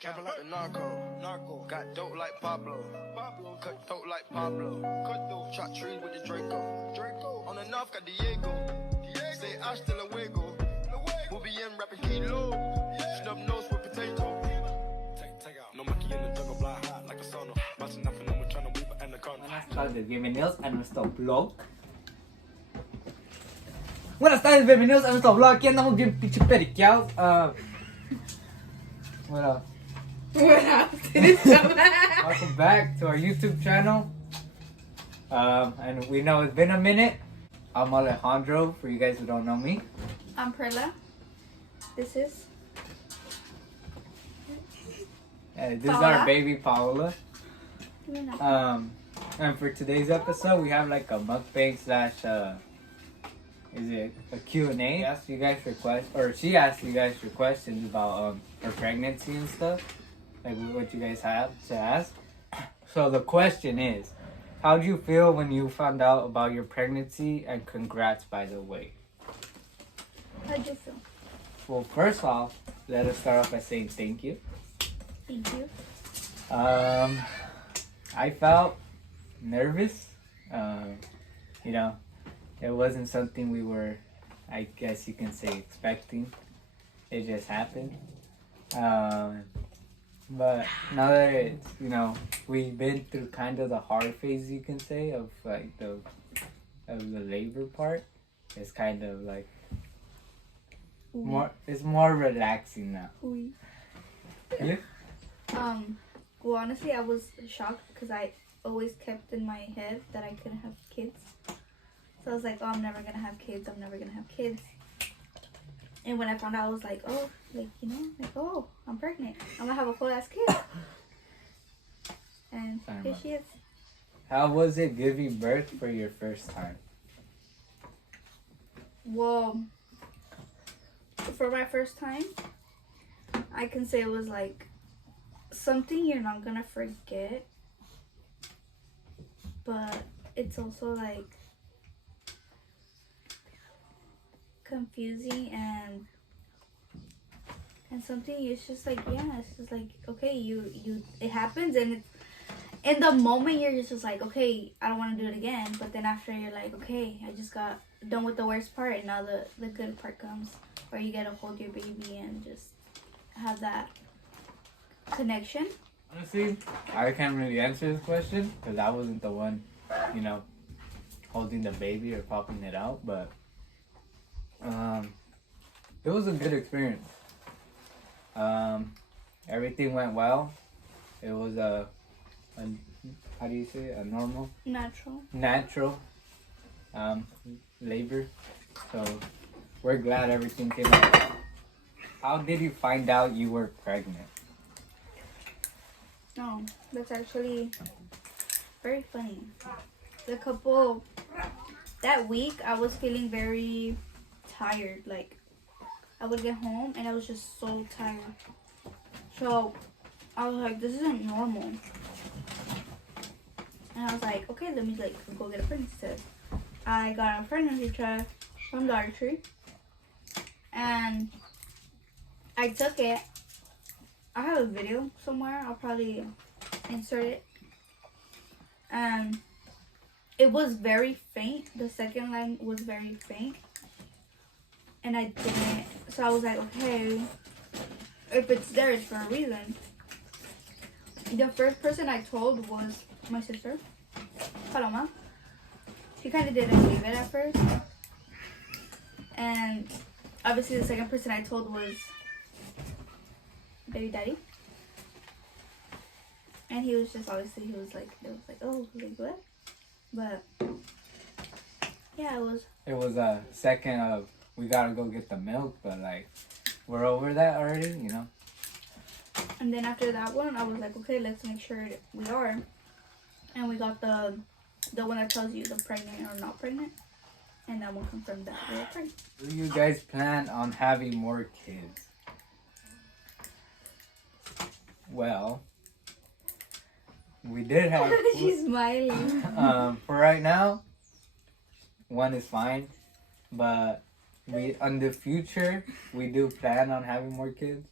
Capping like the narco. Got dope like Pablo. Cut throat like Pablo. Chop trees with the Draco. On the north got Diego. Say hasta luego. We'll be in rapping kilo. Snub nose with potato. Take out. No monkey in the jungle, blind hot like a sono. Bouncing nothing, no one trying to weave an anaconda. Buenas tardes, bienvenidos a nuestro blog. Buenas tardes, bienvenidos a nuestro blog. Aquí andamos bien pinche periqueados. What up? Welcome back to our YouTube channel. And we know it's been a minute. I'm Alejandro, for you guys who don't know me. I'm Perla. This is This is our baby Paola. And for today's episode, we have like a mukbang slash is it a Q&A? She asked you guys your questions about her pregnancy and stuff, like what you guys have to ask. So the question is, how do you feel when you found out about your pregnancy? And congrats, by the way. How'd you feel? Well, first off, let us start off by saying thank you. Thank you. I felt nervous. You know, it wasn't something we were, I guess you can say, expecting. It just happened. But now that it's, you know, we've been through kind of the hard phase, you can say, of like the labor part. It's kind of like it's more relaxing now. Oui. Yeah? Well, honestly, I was shocked because I always kept in my head that I couldn't have kids. So I was like, oh, I'm never gonna have kids. And when I found out, I was like, oh, oh, I'm pregnant. I'm gonna have a whole ass kid. And here she is. How was it giving birth for your first time? Well, for my first time, I can say it was like something you're not gonna forget, but it's also like confusing and something. It's just like, yeah, it's just like, okay, it happens, and it's in the moment you're just like, okay, I don't want to do it again, but then after you're like, okay, I just got done with the worst part, and now the good part comes, where you get to hold your baby and just have that connection. Honestly, I can't really answer this question because I wasn't the one, you know, holding the baby or popping it out, but it was a good experience. Everything went well. It was a how do you say it? A natural labor. So we're glad everything came out. How did you find out you were pregnant? No, that's actually very funny. That week I was feeling very tired. Like, I would get home and I was just so tired. So I was like, this isn't normal. And I was like, okay, let me go get a pregnancy test. I got a pregnancy test from Dollar Tree, and I took it. I have a video somewhere. I'll probably insert it. And it was very faint. The second line was very faint. And I didn't. So I was like, okay, if it's there, it's for a reason. The first person I told was my sister, Paloma. She kind of didn't believe it at first. And obviously the second person I told was baby daddy. And he was like, oh, like what? But yeah, it was a second of, we gotta go get the milk, but like, we're over that already, you know? And then after that one, I was like, okay, let's make sure we are. And we got the one that tells you the pregnant or not pregnant. And that one confirmed that we were pregnant. Do you guys plan on having more kids? Well, we did have... She's smiling. For right now, one is fine. But in the future, we do plan on having more kids.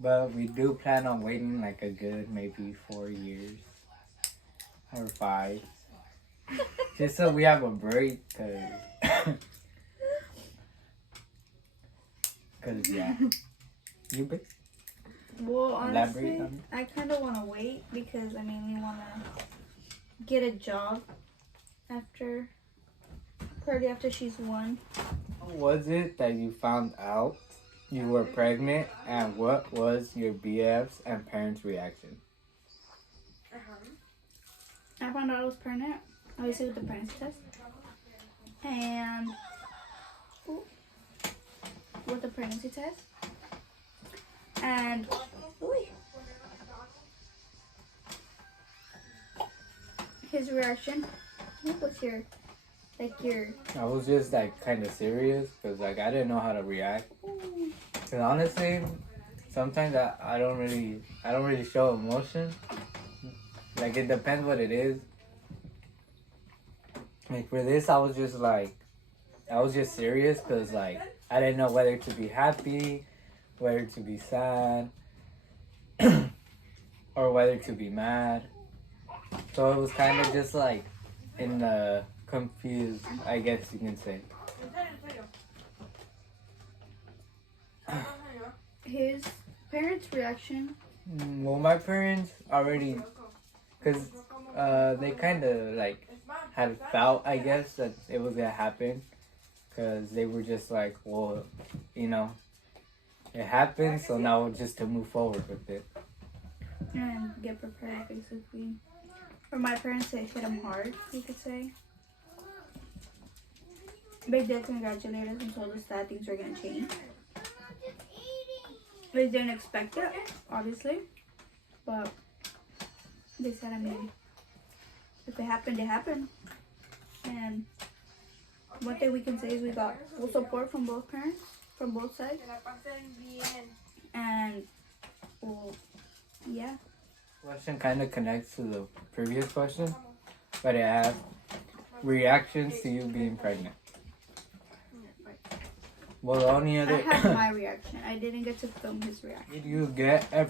But we do plan on waiting like a good maybe 4 years or 5. Just so we have a break, cause yeah. You be Well, elaborate honestly, on I kind of want to wait because I mainly want to get a job probably after she's 1. How was it that you found out you were pregnant, and what was your BF's and parents' reaction? I found out I was pregnant, obviously with the pregnancy test, and with the pregnancy test, and his reaction. What was your I was just like kind of serious because like I didn't know how to react. Cause honestly, sometimes I don't really show emotion. Like it depends what it is. Like for this, I was just serious because like I didn't know whether to be happy, whether to be sad, or whether to be mad. So it was kind of just like in the confused, I guess you can say. his parents' reaction? Well, my parents already, cause they kind of like had felt, I guess, that it was gonna happen, cause they were just like, well, you know, it happened, so now just to move forward with it. And get prepared, basically. For my parents, it hit them hard, you could say. They did congratulate us and told us that things were going to change. They didn't expect it, obviously. But they said, I mean, if it happened, it happened. And one thing we can say is we got full support from both parents, from both sides. And, well, yeah. Question kind of connects to the previous question, but it asked reactions to you being pregnant. Well, the only I other. had my reaction. I didn't get to film his reaction. Did you get I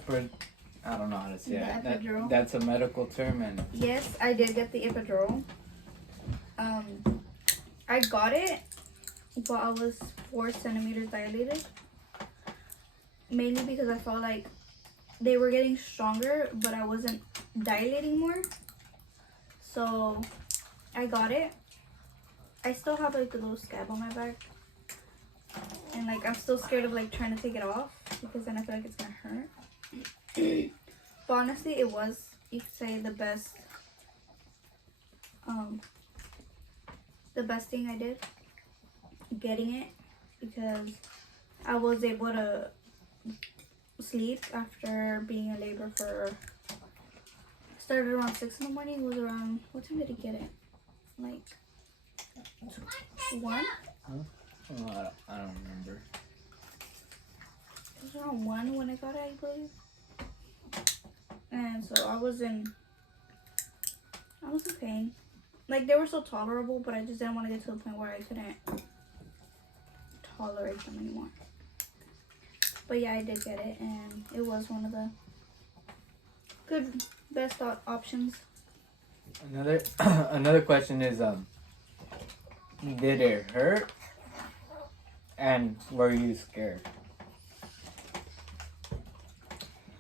don't know how to say The it. epidural? That's a medical term, and Yes, I did get the epidural. I got it while I was 4 centimeters dilated. Mainly because I felt like they were getting stronger, but I wasn't dilating more. So I got it. I still have like a little scab on my back. And like I'm still scared of like trying to take it off because then I feel like it's gonna hurt. But honestly, it was, you could say, the best thing I did, getting it, because I was able to sleep after being in labor for, started around 6 in the morning. It was around, what time did he get it? Like 1? oh, I don't remember. It was around 1 when I got it, I believe. And so I was in pain. Like, they were so tolerable, but I just didn't want to get to the point where I couldn't tolerate them anymore. But yeah, I did get it, and it was one of the best options. Another question is did it hurt, and were you scared?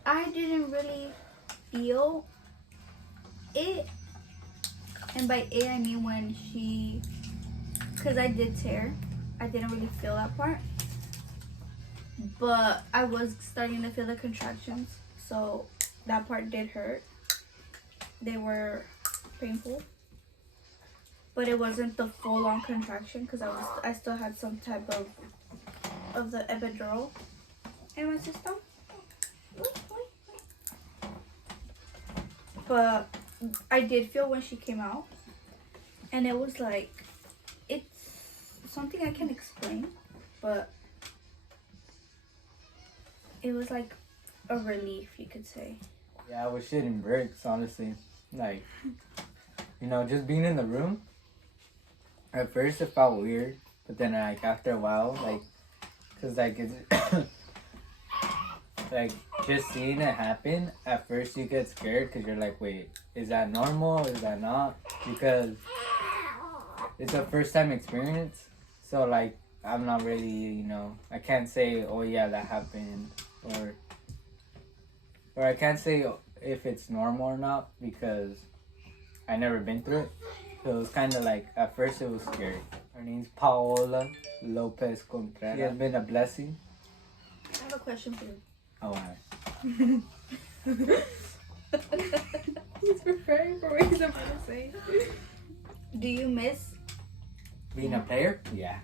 I didn't really feel it, and by it I mean when because I did tear, I didn't really feel that part, but I was starting to feel the contractions, so that part did hurt. They were painful, but it wasn't the full-on contraction because I still had some type of the epidural in my system. But I did feel when she came out, and it was like, it's something I can't explain, but it was like a relief, you could say. Yeah, I was shitting bricks, honestly. Like, you know, just being in the room, at first it felt weird, but then like after a while, like, cause like it's like just seeing it happen, at first you get scared because you're like, wait, is that normal? Is that not? Because it's a first time experience. So like, I'm not really, you know, I can't say, oh yeah, that happened, or I can't say if it's normal or not because I never been through it. So it was kind of like, at first it was scary. Her name's Paola Lopez Contreras. She has been a blessing. I have a question for you. Oh, hi. He's preparing for what he's about to say. Do you miss? Being a player? Yeah.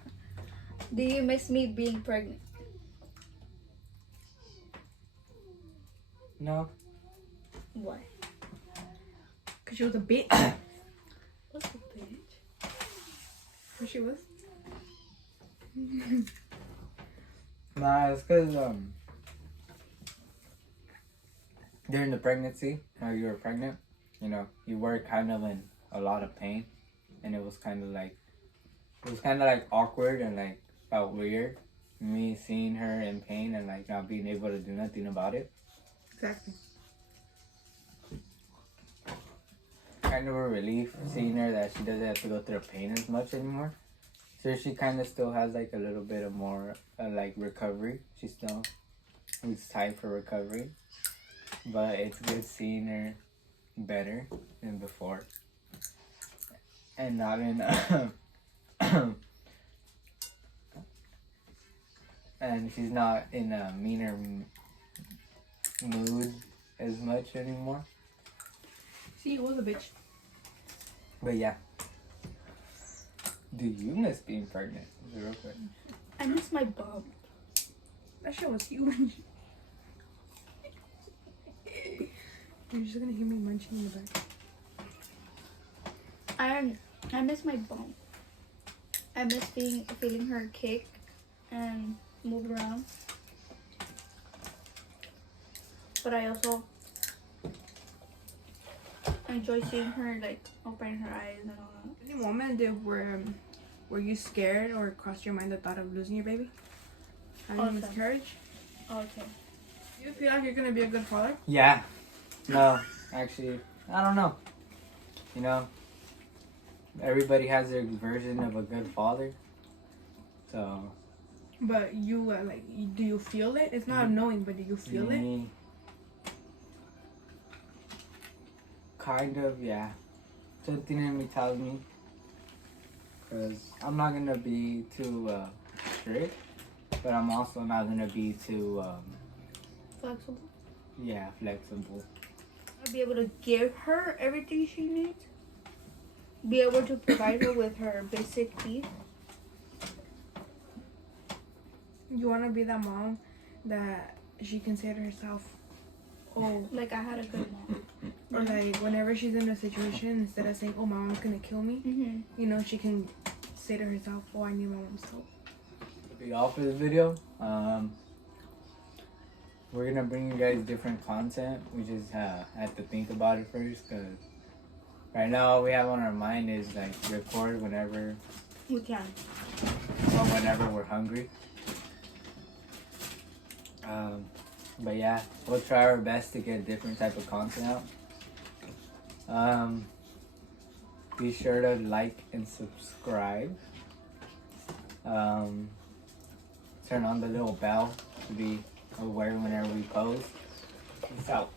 Do you miss me being pregnant? No. Why? Because she was a bitch. What's the bitch? Who she was? Nah, it's because, during the pregnancy, how you were pregnant, you know, you were kind of in a lot of pain. And it was kind of like awkward and like felt weird. Me seeing her in pain and like not being able to do nothing about it. Exactly. Kind of a relief seeing her that she doesn't have to go through pain as much anymore. So she kind of still has like a little bit of more like recovery. She still needs time for recovery. But it's good seeing her better than before. And not in and she's not in a meaner mood as much anymore. She was a bitch. But yeah. Do you miss being pregnant? Real quick. I miss my bum. That shit was huge. You're just gonna hear me munching in the back. I miss my bum. I miss feeling her kick and move around. But I also enjoy seeing her like open her eyes and all that. Any moment were you scared or crossed your mind the thought of losing your baby? Having a Awesome. miscarriage? Okay. Do you feel like you're gonna be a good father? Yeah. No, actually, I don't know. You know, everybody has their version of a good father. So, But you do you feel it? It's not knowing, but do you feel it? me, kind of, yeah. Something in me tells me. Because I'm not going to be too strict, but I'm also not going to be too, Flexible. yeah, flexible. I'll be able to give her everything she needs. Be able to provide her with her basic needs. You wanna be that mom that she can say to herself, oh, Like I had a good mom. or like whenever she's in a situation, instead of saying, oh, my mom's gonna kill me, Mm-hmm. you know, she can say to herself, oh, I need my mom's help. To be off for this video, we're gonna bring you guys different content. We just had to think about it first, because right now all we have on our mind is like record whenever We can. or whenever we're hungry. But yeah, we'll try our best to get different type of content out. Be sure to like and subscribe. Turn on the little bell to be aware whenever we post. Peace out.